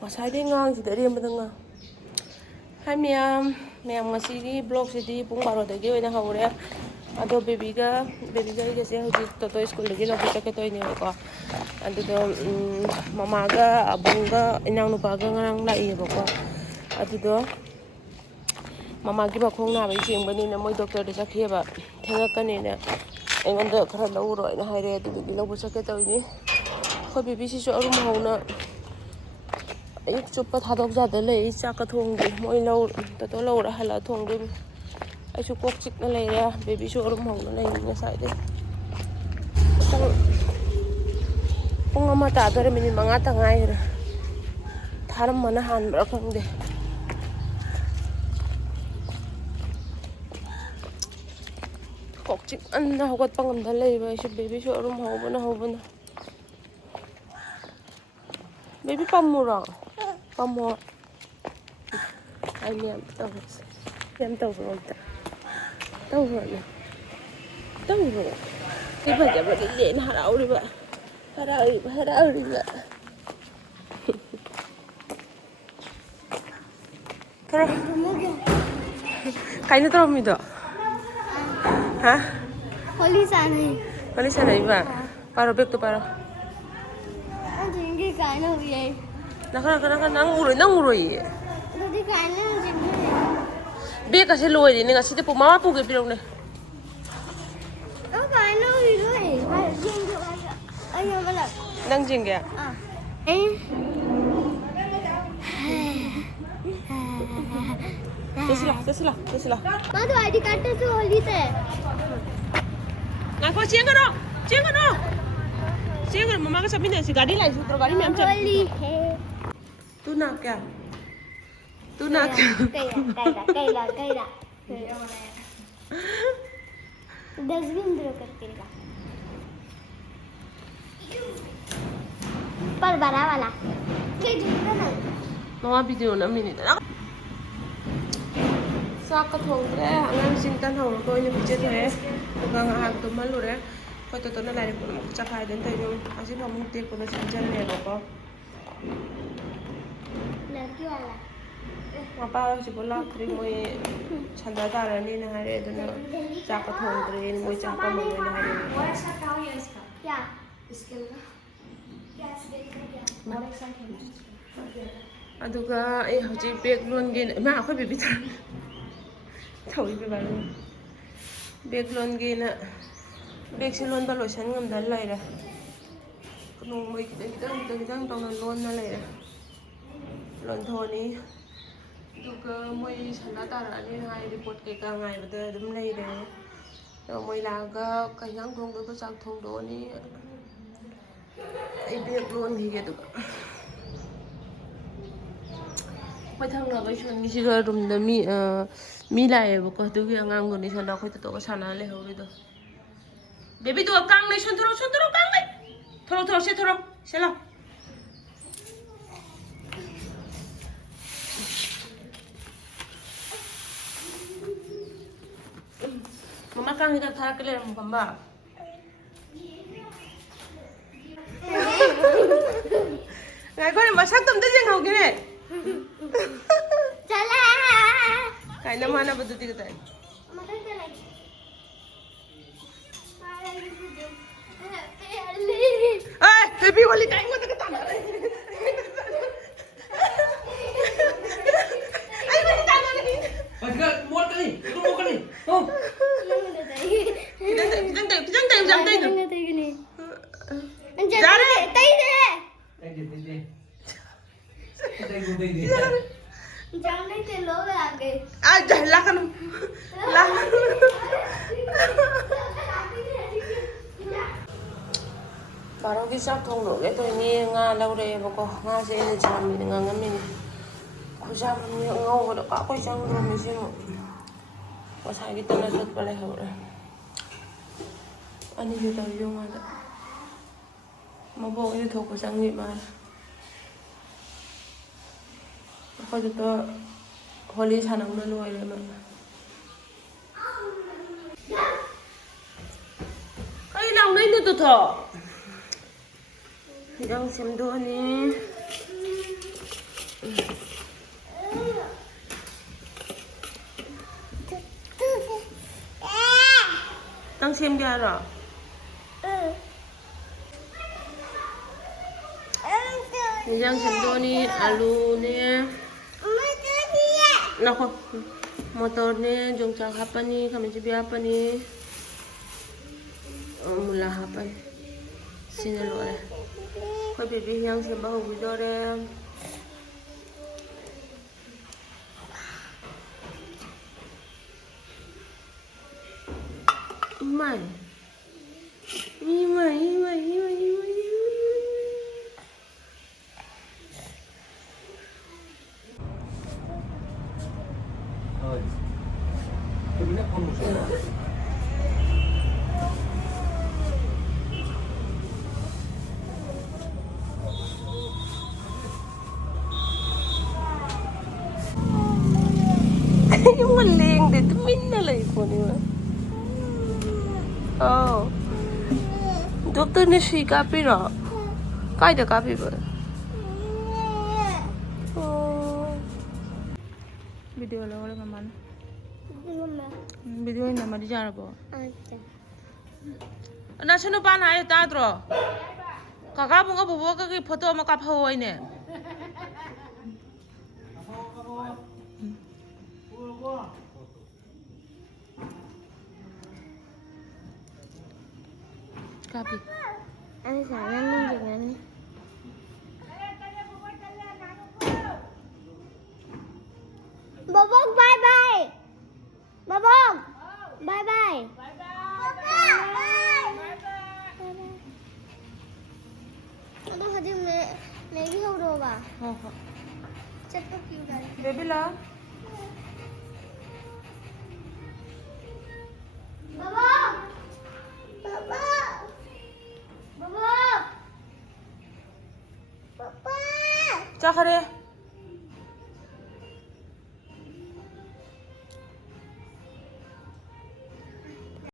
Masai ngang dari yang Hai miyam ngasihi blog sidi pung baro dagi oina haure ado baby ga igase hoji toto school dagi lobu chake to ini ko ado mama ga abung ga inang nupa ga ngarang lai ko ado do mama gi bakhong na bai sing bani na moi doctor de chakhe ba thenga kane na engonda khara lauro ina haire ado gi lobu chake to ini ko baby si so arum hauna ayuk chupa thadok jada lei chaka thongdi moi lo to lo ra hala thongdi ai chu kok chik na lei ya baby chu rum hong na lei na sai de pung ama ta dore minit manga ta ngai ra tharam mana han ra khang de kok chik an na hogot pangam da lei ba chu baby chu rum hong na baby pamura Pamo. Ay miyam tawag. Miyam tawag. Tawag na. Tawag. Iba jaba di na harau riba. Harau riba. Tara. Kain na tawag mi do. Ha? Holi sana iba. Paro bek to paro. Ang tinggi kain na uye. Nang uroi. Tadi kain na tinggi. Be kasi loy ni ngasi te mama pu ke pirong ne. Oh kain na uye. Tinggi aja. Ayo bala. Nang jingga. Tesla. Madu ID card tu holi te. Ngako cingano. Mama ka sabi na si gadi lai sutro gadi miyam chan. Holi. Tu nak ya. Kaila. Dustbin throw करके लगा पर बड़ा वाला के झूठा ना Mama video na minute. Saka thongre angang sintan hong ko ni piche thoe. Tugang hag to malure. Ko to na lai ko chakai den tai no asi phamung te ko na sinjan ne ko. लड़की वाला Mapa si bola kri moi chanda dara ni na hare dona chaka thongre ni moi chaka mo na hare. क्या इसके अलावा gas देखा और एक साथ Aduga ai hoji bag loan gen ma akhoi bibi ta thawi be ba bag loan gen na bag si loan ba lo san ngam dal lai ra nong moi kitang tong loan na lai ra loan thoni duga moi sanda tara ni hai report ke ka ngai ba da dum lai re moi la ga ka yang thong do chak thong do ni ai bag loan hi ge duga Koi thang na kai shon si ga room da mi lai ba ko du gi angang go ni shon da khoi to ka sana le ho ri do baby tu kang le shon thoro kang le thoro se la mama kang ni da thara ke le mo kamba ngai ko ni masak tum de jeng ho gi ne चला काय ना माना बदलती का ताई मदद करेगी ay baby wali kai mo ta ka tana ay wali tana ni Pagka mo ka ni, mo ka ni. Oh. Kijang tayo jam tayo Jare tay de Ay di. Tay go di. जाने से लोग आ गए ay jahla kan la Baro ki sak thong lo le to ni nga lau re ba ko nga se ni cham ni nga ngam ni ko jam ni ngau ba ka ko jang ro mi se mo ko sa gi tana sot pa le ho re ani ju ta yo nga da ma bo ni tho ko jang ni ma ko to holi sanang na loi re ma ai lang nei tu to yang sim do ni ꯁꯦꯝꯒꯦ ꯍꯥꯏꯔꯣ? ꯌꯦꯟꯖꯥꯡ ꯁꯦꯝꯗꯣꯛꯑꯅꯤ ꯑꯂꯨꯅꯦ ꯅꯈꯣ ꯃꯣꯇꯣꯔꯅꯦ ꯌꯣꯡꯆꯥꯛ ꯍꯥꯞꯄꯅꯤ ꯈꯥꯃꯦꯟ ꯑꯁꯤꯟꯕꯤ ꯍꯥꯞꯄꯅꯤ ꯃꯨꯂꯥ ꯍꯥꯞꯄꯅꯤ ꯁꯤꯅ ꯂꯣꯏꯔꯦ ꯑꯩꯈꯣꯏ ꯕꯦꯕꯤ ꯍꯤꯟꯖꯥꯡ ꯁꯦꯝꯕ ꯍꯧꯈꯤꯗꯣꯔꯦ 이마이 이마이 이마이 이마이 이마이 Rồi. Tôi biết con một số. yung maling dito minalay ko niya doctor ni si kapi ra kai da kapi ba video la wala mama video ni mama di jara bo na sino pa na ay ta dro kaka bunga bobo ka ki photo ma ka phawai ne Kapi. Anh xả lên lên gì này. Bố bố bye bye. Bố bố. Bye bye. Bye bye. Nó hạt đi mẹ cái hậu đồ bà. Chất có cứu đấy. Baby la. Baba! Baba! Baba! Papa! Cha khare.